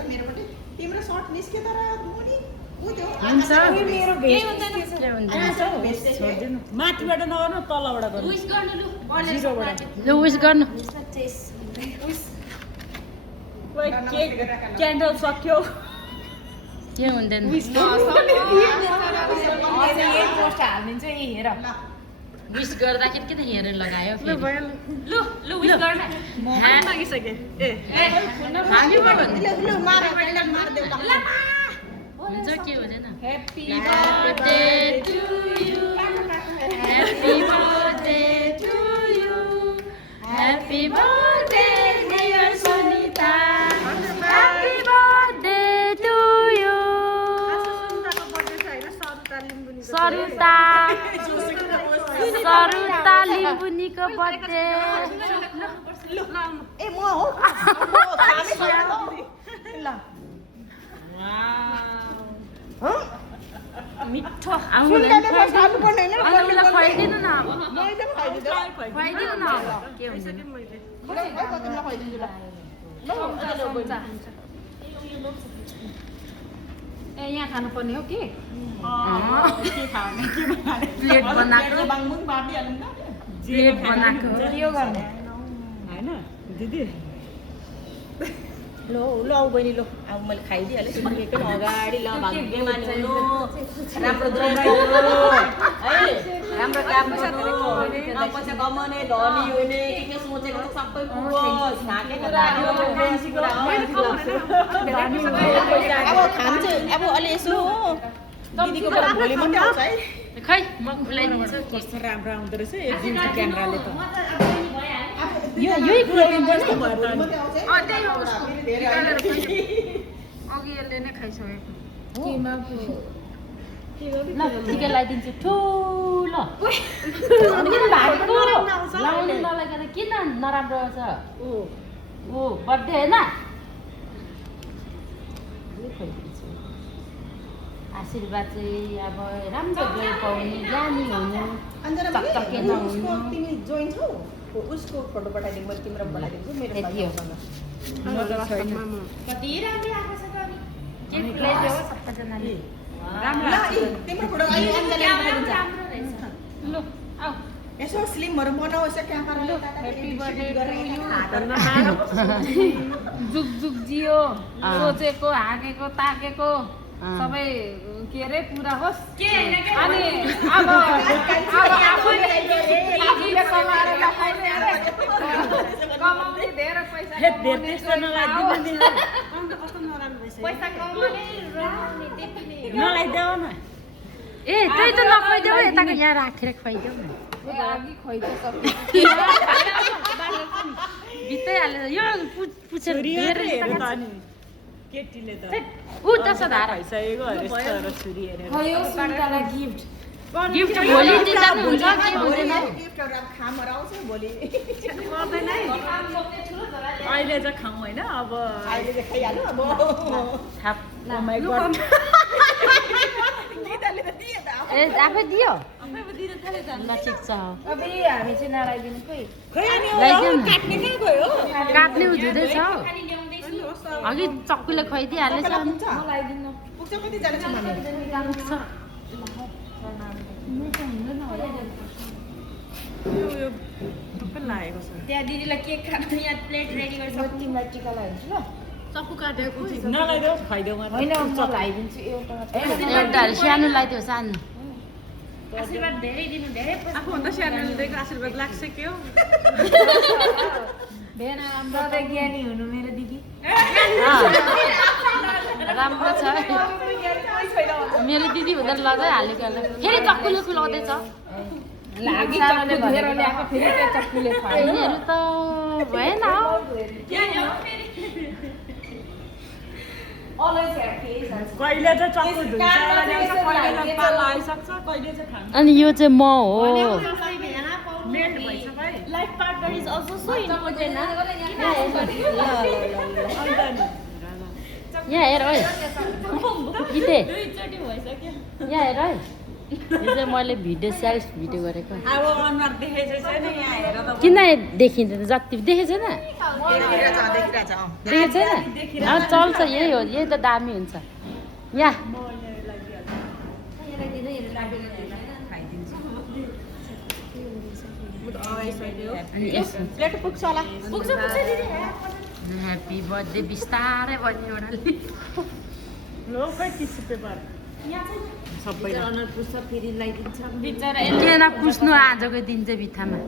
हेर मेरोपट्टि तिम्रो सर्ट निस्क्यो तर मुनि हुन्छ मेरो भेस्ट माथिबाट नगर्नु तलबाट गर्नु विश गर्नु लु जिरोबाट लु विश गर्नु क्यान्डल सक्यो के हुँदैन विश गर्दाखेरि किन हेरेर लगायो लु विश गर्न मागिसके हुन्छ के हुँदैन happy birthday to you happy birthday to you happy birthday dear Sunita happy birthday to you Saruta लिम्बुनीको बर्थडे ए म हो मिठो आउनुलाई खुवाइदिनु न अब खुवाइदिनु न अब के हुन्छ ए यहाँ खानुपर्ने हो के प्लेट बनाएको प्लेट बनाएको यो गर्ने हैन दिदी लो लो आऊ बहिनी लो अब मैले खाइदिइहालेँ सुनेको अगाडि ल भाग्यमानी हुनु राम्रो द्रव्य है राम्रो काम गरेको पैसा कमाउने धनी हुने के सोचेको सबै पुरोस् ढाकेको अब खान्छ अब अलि यसो दिदीको भोलि मात्रै आउँछ है खै म खुलाइदिन्छु कस्तो राम्रो आउँदो रहेछ एक दिन क्यामेराले त यही प्रोग्राम कस्तो भयो त अनि अघि यसले नै खाइसकेको ल टिका लगाइदिन्छु ठुलो किन भागेको लाउनु नलगाएर किन नराम्रो आउँछ ओ बर्थडे होइन आशीर्वाद चाहिँ अब राम्रो गयो पाउने ज्ञानी हुनु चकचके नहुनु तिमी जोइन छौ उसको फोटो पठाइदिनु म तिम्रो पठाइदिन्छु मेरो यति हो कति राम्रो आएको छ त अनि के खुलाइदियो सबैजनाले तिम्रो फोटो अहिले अन्जली पठाइदिन्छ राम्रो रहेछ ल आऊ यसो स्लिमहरु बनाऊ यसो क्यामेराले ह्यापी बर्थडे जुग जुग जियो सोचेको हागेको ताकेको सबै के अरे पुरा होस् अनि अब आफूले कमाएर कमाउने धेरै पैसा पैसा कमाउने नलाइदेऊ न ए त्यही त नखुवाइदेऊ यताको यहाँ राखेर खुवाइदेऊ न अघि खुवाइदियो सबै बित्तै हालेर यो पुछेर केटीले त ऊ त्यसो धारा भइसकेको हरेस छुरी हेरेर खयो सुन्तालाई गिफ्ट गिफ्ट भोलि दिँदा पनि हुन्छ के हुँदैन गिफ्टहरु अब खामहरु आउँछ भोलि अहिले चाहिँ खाउँ होइन अब अहिले चाहिँ खाइहाल्नु अब थाप Oh my God. गीताले त दिए त ए आफै दियो ल ठिक छ अबे हामी चाहिँ नलाइदिनु खोइ खै अनि लगाइदेऊ न काट्ने कहाँ गयो काट्ने हुँदैछ अघि चक्कुले खुवाइदिइहालेछ अनि नलाइदिनु पुग्छ कति जना छ हामी पुग्छ यो सबै लागेको छ त्यहाँ दिदीलाई केक खानु यहाँ प्लेट रेडी गरिसक्नु तिमीलाई टिका लगाइदिन्छु ल चक्कु काटेको नलाइदेऊ खाइदेऊ मात्र होइन म लगाइदिन्छु एउटा एउटा सानो लगाइदियो सानो आशीर्वाद धेरै दिनु धेरै पैसा आफूभन्दा सानोले दिएको आशीर्वाद लाग्छ के हो धेरै राम्रो त ज्ञानी हुनु मेरो दिदी राम्रो छ मेरो दिदी हुँदा लगाइ हालेको फेरि चक्कुले खुलाउँदैछ लागि चक्कु धुएर ल्याएको फेरि त्यो चक्कुले खायो यिनीहरू त भएन हौ अलवेज ह्याप्पी कहिले चाहिँ चक्कु धुन्छ कहिले चाहिँ पाला आइसक्छ कहिले चाहिँ खान्छ अनि यो चाहिँ म हो मेल्ट भइसक्यो है life partner is also so important यहाँ हेर है गीते दुईचोटि भइसक्यो यहाँ हेर है यो चाहिँ मैले भिडियो सेल्फ भिडियो गरेको अब अनुहार देखेको छैन यहाँ हेर त किन देखिँदैन जति देखेको छैन देखिरहेछ देखेको छैन चल्छ यही हो यही त दामी हुन्छ यहाँ अनि यसो प्लेट पुग्छ होला ह्याप्पी बर्थडे बिस्तारै भन्ने एउटाले लो खै टिस्यु पेपर सबैलाई अनुहार पुस्छ फेरि लगाइदिन्छ बिचरा किन पुस्नु आजको दिन चाहिँ बित्थामा